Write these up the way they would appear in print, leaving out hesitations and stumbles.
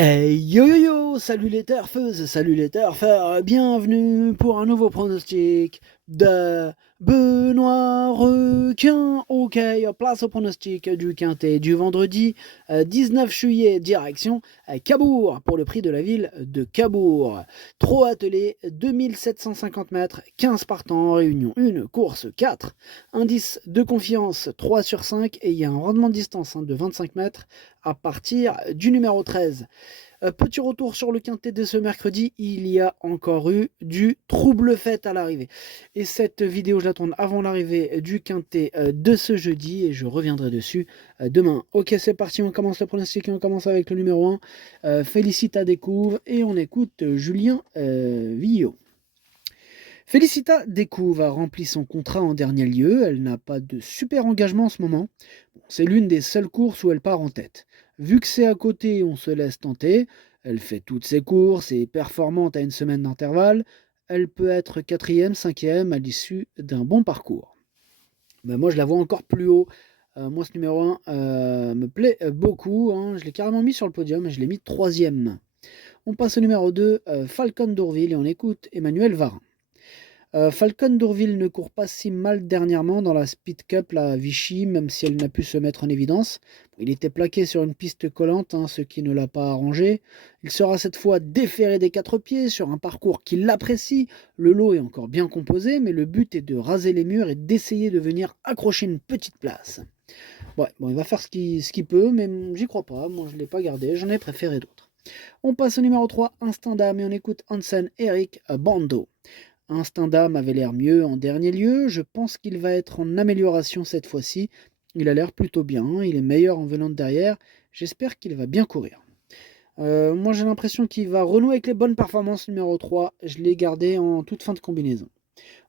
Hey yo yo yo, salut les turfeuses, salut les turfeurs, bienvenue pour un nouveau pronostic de Benoît Requin. Ok, place au pronostic du quintet du vendredi 19 juillet, direction Cabourg, pour le prix de la ville de Cabourg. Trot attelé, 2750 mètres, 15 partants en réunion 1, course 4, indice de confiance 3 sur 5 et il y a un rendement de distance de 25 mètres à partir du numéro 13. Petit retour sur le quintet de ce mercredi, il y a encore eu du trouble fait à l'arrivée. Et cette vidéo, je la tourne avant l'arrivée du quintet de ce jeudi et je reviendrai dessus demain. Ok, c'est parti, on commence le pronostic et on commence avec le numéro 1. Félicita découvre et on écoute Julien Villot. Félicita découvre a rempli son contrat en dernier lieu, elle n'a pas de super engagement en ce moment. Bon, c'est l'une des seules courses où elle part en tête. Vu que c'est à côté, on se laisse tenter. Elle fait toutes ses courses et est performante à une semaine d'intervalle. Elle peut être quatrième, cinquième à l'issue d'un bon parcours. Ben moi, je la vois encore plus haut. Moi, ce numéro 1 me plaît beaucoup, hein. Je l'ai carrément mis sur le podium et je l'ai mis troisième. On passe au numéro 2, Falcon d'Ourville, et on écoute Emmanuel Varin. Falcon d'Ourville ne court pas si mal dernièrement dans la Speed Cup à Vichy, même si elle n'a pu se mettre en évidence. Il était plaqué sur une piste collante, hein, ce qui ne l'a pas arrangé. Il sera cette fois déféré des quatre pieds sur un parcours qu'il apprécie. Le lot est encore bien composé, mais le but est de raser les murs et d'essayer de venir accrocher une petite place. Ouais, bon, il va faire ce qu'il peut, mais j'y crois pas. Moi, je ne l'ai pas gardé, j'en ai préféré d'autres. On passe au numéro 3, Instinct d'âme, et on écoute Hansen Eric Bando. Instinct d'âme avait l'air mieux en dernier lieu, je pense qu'il va être en amélioration cette fois-ci. Il a l'air plutôt bien, il est meilleur en venant de derrière, j'espère qu'il va bien courir. Moi j'ai l'impression qu'il va renouer avec les bonnes performances numéro 3, je l'ai gardé en toute fin de combinaison.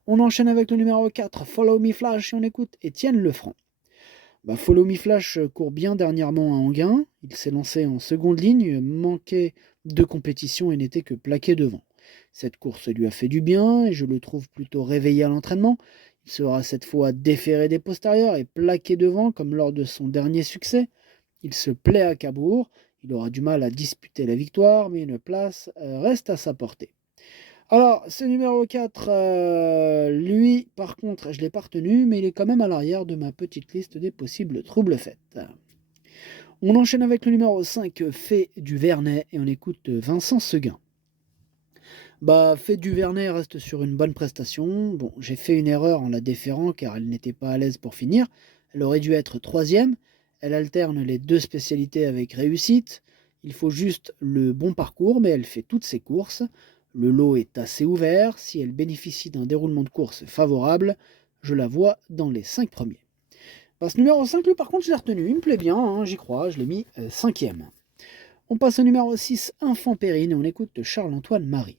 On enchaîne avec le numéro 4, Follow Me Flash, et on écoute Étienne Lefranc. Follow Me Flash court bien dernièrement à Anguin, il s'est lancé en seconde ligne, manquait de compétition et n'était que plaqué devant. Cette course lui a fait du bien et je le trouve plutôt réveillé à l'entraînement. Il sera cette fois déféré des postérieurs et plaqué devant comme lors de son dernier succès. Il se plaît à Cabourg, il aura du mal à disputer la victoire, mais une place reste à sa portée. Alors, ce numéro 4, lui, par contre, je ne l'ai pas retenu, mais il est quand même à l'arrière de ma petite liste des possibles troubles faits. On enchaîne avec le numéro 5, Fait du Vernet, et on écoute Vincent Seguin. Fait du Vernet reste sur une bonne prestation. Bon, j'ai fait une erreur en la déférant car elle n'était pas à l'aise pour finir. Elle aurait dû être troisième. Elle alterne les deux spécialités avec réussite. Il faut juste le bon parcours, mais elle fait toutes ses courses. Le lot est assez ouvert. Si elle bénéficie d'un déroulement de course favorable, je la vois dans les 5 premiers. Ce numéro 5, lui, par contre, je l'ai retenu. Il me plaît bien, hein, j'y crois. Je l'ai mis cinquième. On passe au numéro 6, Infant Périne, et on écoute Charles-Antoine Marie.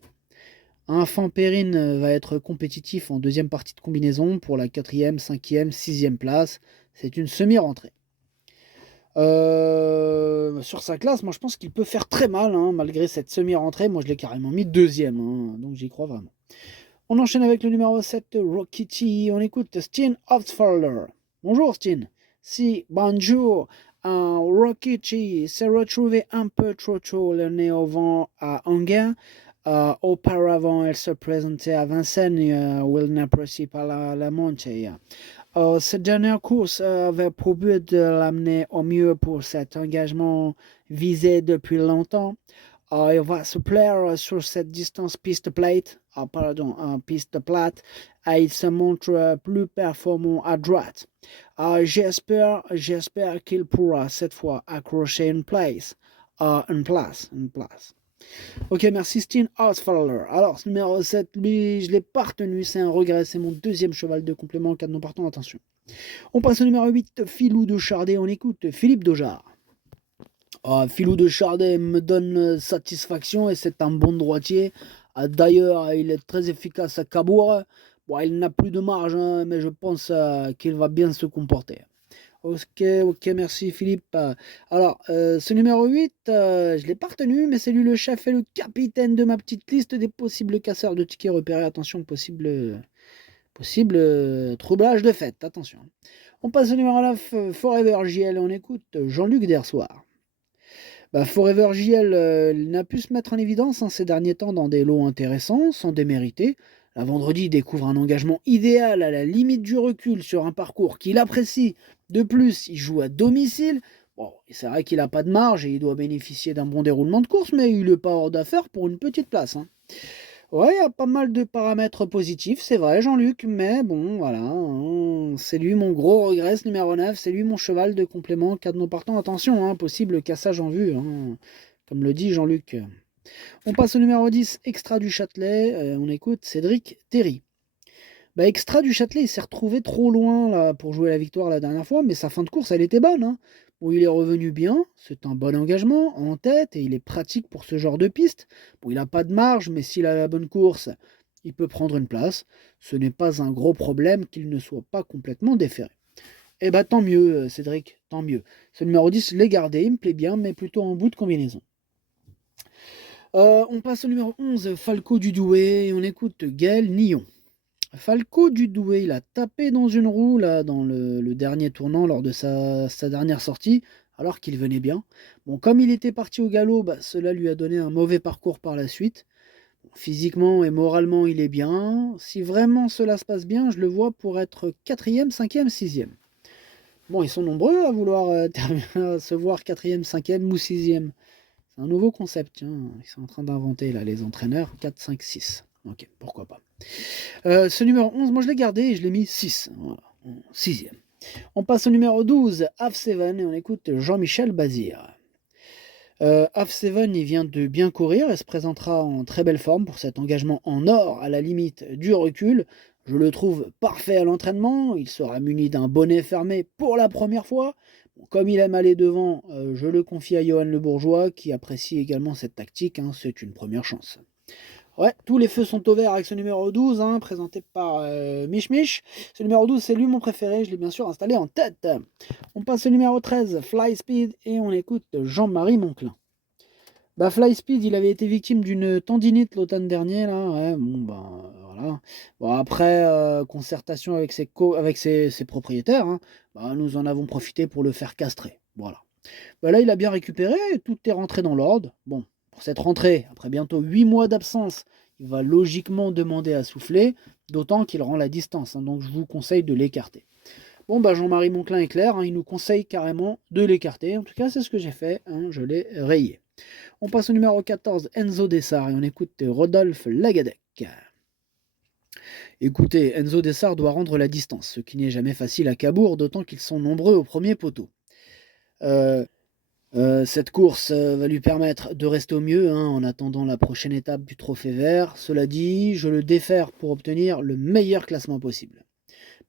Infant Périne va être compétitif en deuxième partie de combinaison pour la quatrième, cinquième, sixième place. C'est une semi-rentrée. Sur sa classe, moi je pense qu'il peut faire très mal, hein, malgré cette semi-rentrée. Moi je l'ai carrément mis deuxième, hein, donc j'y crois vraiment. On enchaîne avec le numéro 7, Rocky T. On écoute Steen Hofsfelder. Bonjour Steen. Si, bonjour. Rocky T s'est retrouvé un peu trop tôt le nez au vent à Anguin. Auparavant, elle se présentait à Vincennes, où elle n'apprécie pas la montée. Cette dernière course avait pour but de l'amener au mieux pour cet engagement visé depuis longtemps. Il va se plaire sur cette distance piste plate. Il se montre plus performant à droite. J'espère qu'il pourra cette fois accrocher une place. Ok, merci Steen Hausfaller. Alors, ce numéro 7, lui, je ne l'ai pas retenu, c'est un regret, c'est mon deuxième cheval de complément en cas de non partant, attention. On passe au numéro 8, Filou de Chardet, on écoute Philippe Dojard. Filou de Chardet me donne satisfaction et c'est un bon droitier. D'ailleurs, il est très efficace à Cabourg. Bon, il n'a plus de marge, hein, mais je pense qu'il va bien se comporter. Ok, merci Philippe. Ce numéro 8, je ne l'ai pas retenu, mais c'est lui le chef et le capitaine de ma petite liste des possibles casseurs de tickets repérés. Attention, possible troublage de fête, attention. On passe au numéro 9, Forever JL, on écoute Jean-Luc Dersoir. Bah, Forever JL n'a pu se mettre en évidence ces derniers temps dans des lots intéressants, sans démériter. La vendredi, il découvre un engagement idéal à la limite du recul sur un parcours qu'il apprécie. De plus, il joue à domicile. Bon, c'est vrai qu'il n'a pas de marge et il doit bénéficier d'un bon déroulement de course, mais il n'est pas hors d'affaire pour une petite place, hein. Ouais, il y a pas mal de paramètres positifs, c'est vrai, Jean-Luc, mais bon, voilà, hein, c'est lui mon gros regret, ce numéro 9, c'est lui mon cheval de complément, cadenas partant. Attention, hein, possible cassage en vue, hein, comme le dit Jean-Luc. On passe au numéro 10, Extra du Châtelet, on écoute Cédric Terry. Bah, Extra du Châtelet, il s'est retrouvé trop loin là, pour jouer la victoire la dernière fois, mais sa fin de course, elle était bonne, hein. Bon, il est revenu bien, c'est un bon engagement, en tête, et il est pratique pour ce genre de piste. Bon, il n'a pas de marge, mais s'il a la bonne course, il peut prendre une place. Ce n'est pas un gros problème qu'il ne soit pas complètement déféré. Eh bah tant mieux, Cédric, tant mieux. Ce numéro 10, je l'ai gardé, il me plaît bien, mais plutôt en bout de combinaison. On passe au numéro 11, Falco du Douai, et on écoute Gaël Nillon. Falco du Douai, il a tapé dans une roue là, dans le dernier tournant lors de sa dernière sortie, alors qu'il venait bien. Bon, comme il était parti au galop, bah, cela lui a donné un mauvais parcours par la suite. Bon, physiquement et moralement, il est bien. Si vraiment cela se passe bien, je le vois pour être 4e, 5e, 6e. Bon, ils sont nombreux à vouloir à se voir 4e, 5e ou 6e. C'est un nouveau concept, tiens. Ils sont en train d'inventer là, les entraîneurs 4, 5, 6. Ok, pourquoi pas. Ce numéro 11, moi je l'ai gardé et je l'ai mis 6. Voilà, 6e. On passe au numéro 12, Have7, et on écoute Jean-Michel Bazir. Have7, il vient de bien courir et se présentera en très belle forme pour cet engagement en or à la limite du recul. Je le trouve parfait à l'entraînement, il sera muni d'un bonnet fermé pour la première fois. Bon, comme il aime aller devant, je le confie à Johan Le Bourgeois qui apprécie également cette tactique, hein, c'est une première chance. Ouais, tous les feux sont au vert avec ce numéro 12, hein, présenté par Mich Mich. Ce numéro 12, c'est lui mon préféré, je l'ai bien sûr installé en tête. On passe au numéro 13, Fly Speed, et on écoute Jean-Marie Monclin. Bah, Fly Speed, il avait été victime d'une tendinite l'automne dernier, là, ouais, bon, bah, voilà. Bon, après concertation avec ses propriétaires, hein, bah, nous en avons profité pour le faire castrer, voilà. Bah, là, il a bien récupéré, tout est rentré dans l'ordre. Bon, pour cette rentrée, après bientôt 8 mois d'absence, il va logiquement demander à souffler, d'autant qu'il rend la distance, hein, donc je vous conseille de l'écarter. Bon, bah Jean-Marie Monclin est clair, hein, il nous conseille carrément de l'écarter. En tout cas, c'est ce que j'ai fait, hein, je l'ai rayé. On passe au numéro 14, Enzo Dessart, et on écoute Rodolphe Lagadec. Écoutez, Enzo Dessart doit rendre la distance, ce qui n'est jamais facile à Cabourg, d'autant qu'ils sont nombreux au premier poteau. Cette course va lui permettre de rester au mieux, hein, en attendant la prochaine étape du Trophée Vert. Cela dit, je le défère pour obtenir le meilleur classement possible.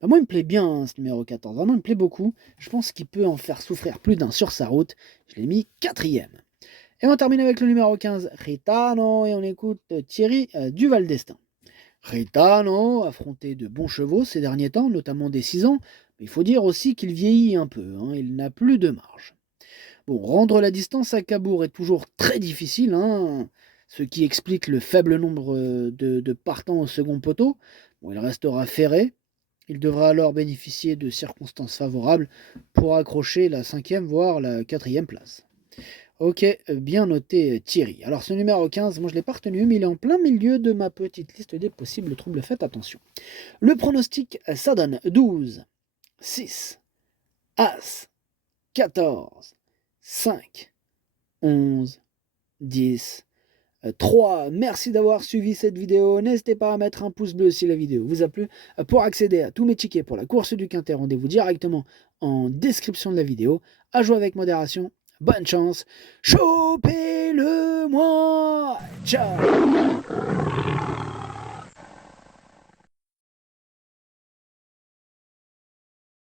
Bah, moi, il me plaît bien, hein, ce numéro 14. Vraiment, il me plaît beaucoup. Je pense qu'il peut en faire souffrir plus d'un sur sa route. Je l'ai mis 4e. Et on termine avec le numéro 15, Ritano, et on écoute Thierry Duval d'Estaing. Ritano, affronté de bons chevaux ces derniers temps, notamment des 6 ans, mais il faut dire aussi qu'il vieillit un peu, hein, il n'a plus de marge. Bon, rendre la distance à Cabourg est toujours très difficile, hein, ce qui explique le faible nombre de partants au second poteau. Bon, il restera ferré. Il devra alors bénéficier de circonstances favorables pour accrocher la 5e, voire la 4e place. Ok, bien noté Thierry. Alors ce numéro 15, moi je ne l'ai pas retenu, mais il est en plein milieu de ma petite liste des possibles troubles. Faites attention. Le pronostic, ça donne 12, 6, As, 14, 5, 11, 10, 3. Merci d'avoir suivi cette vidéo. N'hésitez pas à mettre un pouce bleu si la vidéo vous a plu. Pour accéder à tous mes tickets pour la course du Quintet, rendez-vous directement en description de la vidéo. À jouer avec modération. Bonne chance. Chopez-le-moi. Ciao.